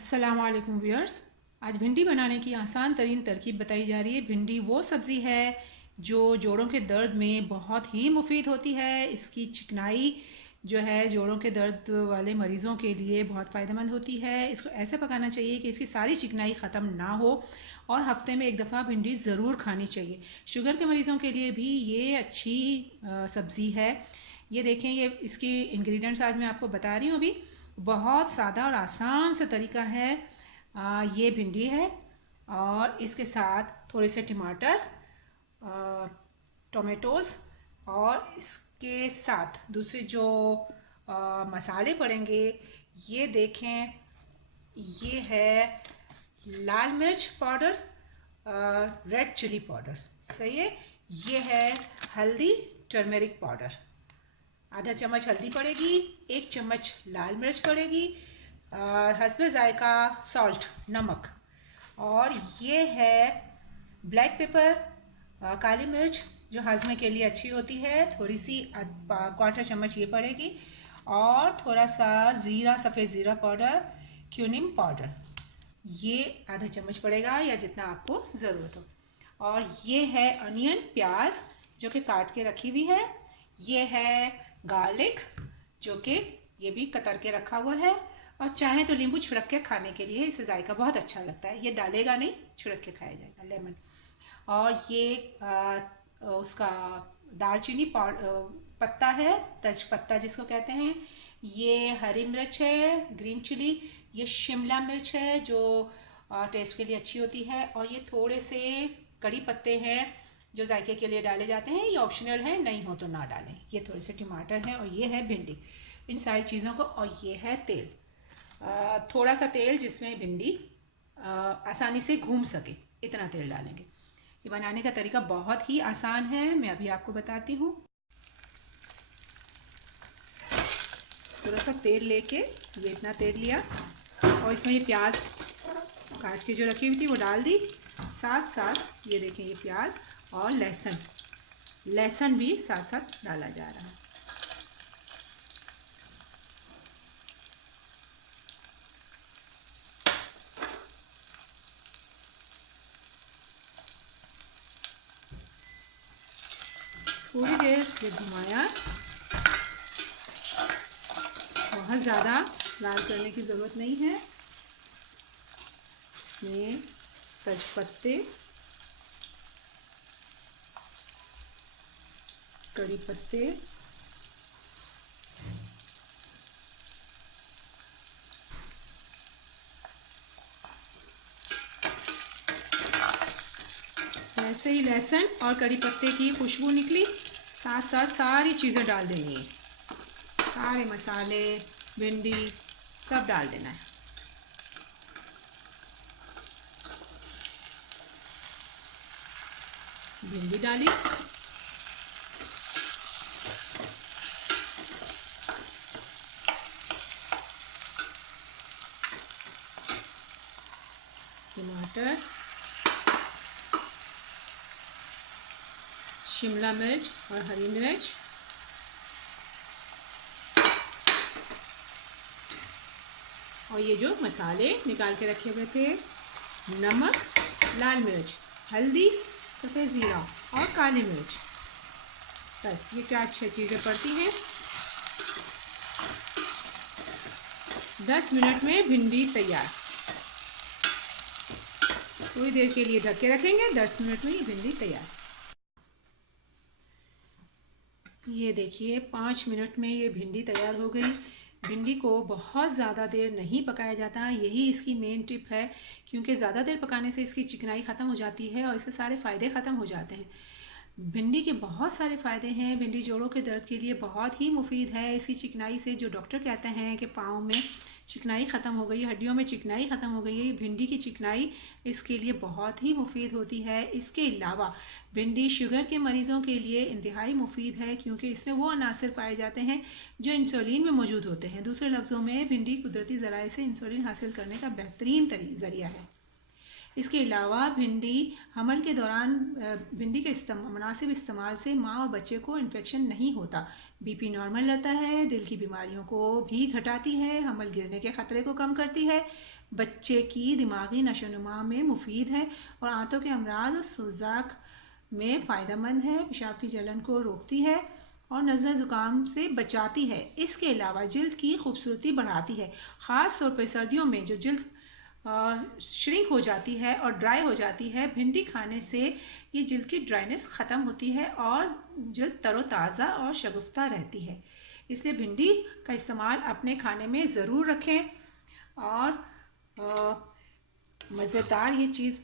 अस्सलाम वालेकुम व्यूअर्स। आज भिंडी बनाने की आसान तरीन तरकीब बताई जा रही है। भिंडी वो सब्ज़ी है जो जोड़ों के दर्द में बहुत ही मुफीद होती है। इसकी चिकनाई जो है जोड़ों के दर्द वाले मरीज़ों के लिए बहुत फ़ायदेमंद होती है। इसको ऐसे पकाना चाहिए कि इसकी सारी चिकनाई ख़त्म ना हो और हफ्ते में एक दफ़ा भिंडी ज़रूर खानी चाहिए। शुगर के मरीज़ों के लिए भी ये अच्छी सब्ज़ी है। ये देखें, ये इसकी इंग्रेडिएंट्स आज मैं आपको बता रही हूँ। अभी बहुत सादा और आसान सा तरीका है। ये भिंडी है और इसके साथ थोड़े से टमाटर, टोमेटोज़ और इसके साथ दूसरे जो मसाले पड़ेंगे, ये देखें, ये है लाल मिर्च पाउडर, रेड चिली पाउडर, सही है। ये है हल्दी, टर्मेरिक पाउडर, आधा चम्मच हल्दी पड़ेगी, 1 चम्मच लाल मिर्च पड़ेगी, हस्बे जायका सॉल्ट, नमक, और ये है ब्लैक पेपर, काली मिर्च जो हजमे के लिए अच्छी होती है, थोड़ी सी 1/4 चम्मच ये पड़ेगी, और थोड़ा सा ज़ीरा, सफ़ेद ज़ीरा पाउडर, क्यूमिन पाउडर, ये आधा चम्मच पड़ेगा या जितना आपको ज़रूरत हो। और ये है अनियन, प्याज जो कि काट के रखी हुई है। ये है गार्लिक जो कि ये भी कतर के रखा हुआ है, और चाहे तो नींबू छिड़क के खाने के लिए इससे जायका बहुत अच्छा लगता है। ये डालेगा नहीं, छिड़क के खाया जाएगा, लेमन। और ये उसका दालचीनी पत्ता है, तेज पत्ता जिसको कहते हैं। ये हरी मिर्च है, ग्रीन चिली, ये शिमला मिर्च है जो टेस्ट के लिए अच्छी होती है, और ये थोड़े से कड़ी पत्ते हैं जो जायके के लिए डाले जाते हैं। ये ऑप्शनल है, नहीं हो तो ना डालें। ये थोड़े से टमाटर हैं, और ये है भिंडी। इन सारी चीज़ों को, और ये है तेल, थोड़ा सा तेल जिसमें भिंडी आसानी से घूम सके, इतना तेल डालेंगे। ये बनाने का तरीका बहुत ही आसान है, मैं अभी आपको बताती हूँ। थोड़ा सा तेल लेके, ये इतना तेल लिया, और इसमें ये प्याज काट के जो रखी हुई थी वो डाल दी। साथ साथ ये देखें, ये प्याज और लहसुन भी साथ साथ डाला जा रहा है। थोड़ी देर ये घुमाया, बहुत ज़्यादा लाल करने की ज़रूरत नहीं है। इसमें तेज पत्ते, कड़ी पत्ते, ऐसे ही लहसुन और कड़ी पत्ते की खुशबू निकली, साथ साथ सारी चीज़ें डाल देनी है, सारे मसाले, भिंडी सब डाल देना है। भिंडी डाली, टमाटर, शिमला मिर्च और हरी मिर्च, और ये जो मसाले निकाल के रखे हुए थे, नमक, लाल मिर्च, हल्दी, सफ़ेद ज़ीरा और काली मिर्च, बस ये 4-6 चीज़ें पड़ती हैं। 10 मिनट में भिंडी तैयार। थोड़ी देर के लिए ढक के रखेंगे, 10 मिनट में ये भिंडी तैयार। ये देखिए, 5 मिनट में ये भिंडी तैयार हो गई। भिंडी को बहुत ज़्यादा देर नहीं पकाया जाता, यही इसकी मेन टिप है, क्योंकि ज़्यादा देर पकाने से इसकी चिकनाई ख़त्म हो जाती है और इसके सारे फ़ायदे ख़त्म हो जाते हैं। भिंडी के बहुत सारे फ़ायदे हैं। भिंडी जोड़ों के दर्द के लिए बहुत ही मुफीद है। इसकी चिकनाई से, जो डॉक्टर कहते हैं कि पाँव में चिकनाई ख़त्म हो गई, हड्डियों में चिकनाई ख़त्म हो गई है, भिंडी की चिकनाई इसके लिए बहुत ही मुफीद होती है। इसके अलावा भिंडी शुगर के मरीज़ों के लिए इंतहाई मुफीद है, क्योंकि इसमें वो अनासर पाए जाते हैं जो इंसुलिन में मौजूद होते हैं। दूसरे लफ्ज़ों में, भिंडी कुदरती ज़राए से इंसुलिन हासिल करने का बेहतरीन ज़रिया है। इसके अलावा भिंडी हमल के दौरान भिंडी के मुनासिब इस्तेमाल से माँ और बच्चे को इन्फेक्शन नहीं होता, बीपी नॉर्मल रहता है, दिल की बीमारियों को भी घटाती है, हमल गिरने के ख़तरे को कम करती है, बच्चे की दिमागी नशोनुमा में मुफीद है और आंतों के अमराज सूजाक में फ़ायदेमंद है, पेशाब की जलन को रोकती है और नज़ला ज़ुकाम से बचाती है। इसके अलावा जिल्द की खूबसूरती बढ़ाती है, ख़ास तौर पर सर्दियों में जो जिल्द श्रिंक हो जाती है और ड्राई हो जाती है। भिंडी खाने से ये जिल्द की ड्राइनेस ख़त्म होती है और जिल्द तरोताज़ा और शगुफ्ता रहती है। इसलिए भिंडी का इस्तेमाल अपने खाने में ज़रूर रखें। और मज़ेदार ये चीज़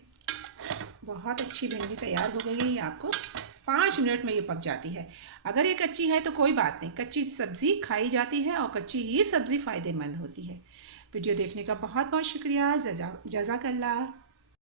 बहुत अच्छी भिंडी तैयार हो गई है। ये आपको 5 मिनट में ये पक जाती है। अगर ये कच्ची है तो कोई बात नहीं, कच्ची सब्ज़ी खाई जाती है और कच्ची ही सब्ज़ी फ़ायदेमंद होती है। वीडियो देखने का बहुत बहुत शुक्रिया। जज़ाकल्लाह।